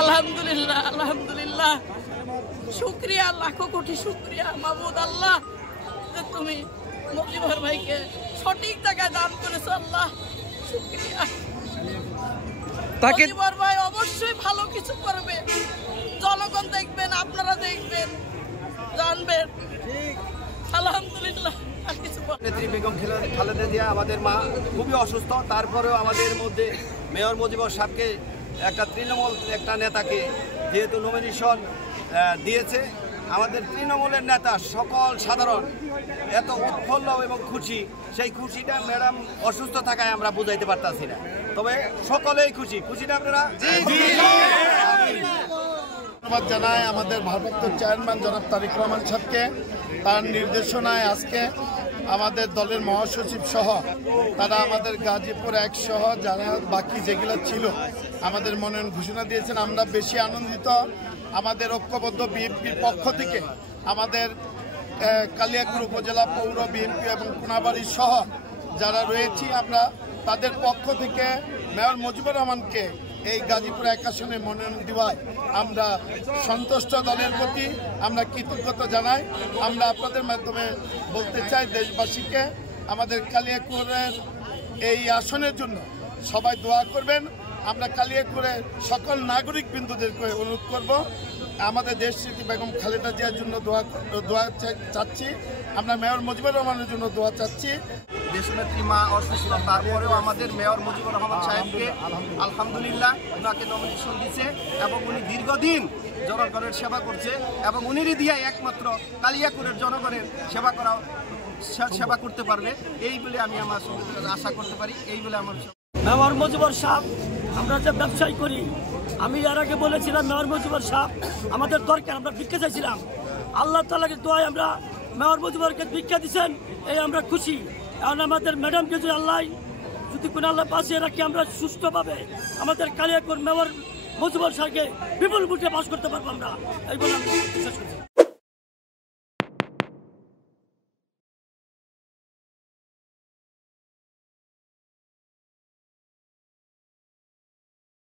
আলহামদুলিল্লাহ আলহামদুলিল্লাহ শুকরিয়া লাখো কোটি শুকরিয়া মাবুদ আল্লাহ যে তুমি মজিবর ভাইকে সঠিক জায়গায় দান করেছো আল্লাহ শুকরিয়া মজিবর ভাই অবশ্যই ভালো কিছু করবে জনগণ দেখবেন আপনারা দেখবেন জানবেন আলহামদুলিল্লাহ নেত্রী বেগম খালেদা জিয়া আমাদের মা খুবই অসুস্থ তারপরেও আমাদের মধ্যে মেয়র মজিবর সাহেবকে একটা তৃণমূল একটা নেতাকে যেহেতু নমিনেশন দিয়েছে আমাদের তৃণমূলের নেতা সকল সাধারণ এত উৎফুল্ল এবং খুশি সেই খুশিটা ম্যাডাম অসুস্থ থাকায় আমরা বুঝাইতে পারতাছি না তবে সকলেই খুশি না আপনারা ধন্যবাদ জানাই আমাদের ভারপ্রাপ্ত চেয়ারম্যান জনাব তারেক রহমান সাহেবকে তার নির্দেশনায় আজকে আমাদের দলের মহাসচিব সহ তারা আমাদের গাজীপুর 1 সহ যারা বাকি যেগুলো ছিল আমাদের মনোনয়ন ঘোষণা দিয়েছেন আমরা বেশি আনন্দিত আমাদের ঐক্যবদ্ধ বিএনপির পক্ষ থেকে আমাদের কালিয়াকৈর উপজেলা পৌর বিএনপি এবং কোনাবাড়ি সহ যারা রয়েছি আমরা তাদের পক্ষ থেকে মেয়র মুজিবুর রহমানকে এই গাজীপুর 1 আসনে মনোনয়ন দেওয়ায় আমরা সন্তুষ্ট দলের প্রতি আমরা কৃতজ্ঞতা জানাই আমরা আপনাদের মাধ্যমে বলতে চাই দেশবাসীকে আমাদের কালিয়াকৈরের এই আসনের জন্য সবাই দোয়া করবেন আমরা কালিয়াকৈরের সকল নাগরিক বিন্দুদেরকে অনুরোধ করব আমাদের দেশনেত্রী বেগম খালেদা জিয়ার জন্য দোয়া চাচ্ছি আমরা মেয়র মুজিবুর রহমানের জন্য দোয়া চাচ্ছি দেশনেত্রী মা অসুস্থ তারপরেও আমাদের মেয়র মুজিবুর রহমান সাহেবকে আলহামদুলিল্লাহ ওনাকে নমিনেশন দিচ্ছে এবং উনি দীর্ঘদিন জনগণের সেবা করছে এবং উনিরই দিয়ে একমাত্র কালিয়াকৈরের জনগণের সেবা করতে পারবে এই বলে আমি আমার আশা করতে পারি এই বলে আমার মেয়র মুজিবুর সাহেব আমরা যে ব্যবসায়ী করি আমি এর আগে বলেছিলাম মেয়র মুজিবুর সাহেব আমাদের দরকার আমরা ভিক্ষা চাইছিলাম আল্লাহ তাআলাকে দোয়ায় আমরা মেয়র মুজিবুরকে ভিক্ষা দিচ্ছেন এই আমরা খুশি কারণ আমাদের ম্যাডামকে যদি কোনো আল্লাহ পাশে রাখি আমরা সুস্থভাবে আমাদের কালিয়াকৈর মেয়র মুজিবুর সাহেবকে বিপুল ভোটে পাস করতে পারবো আমরা এই বলে আমি বিশ্বাস করছি।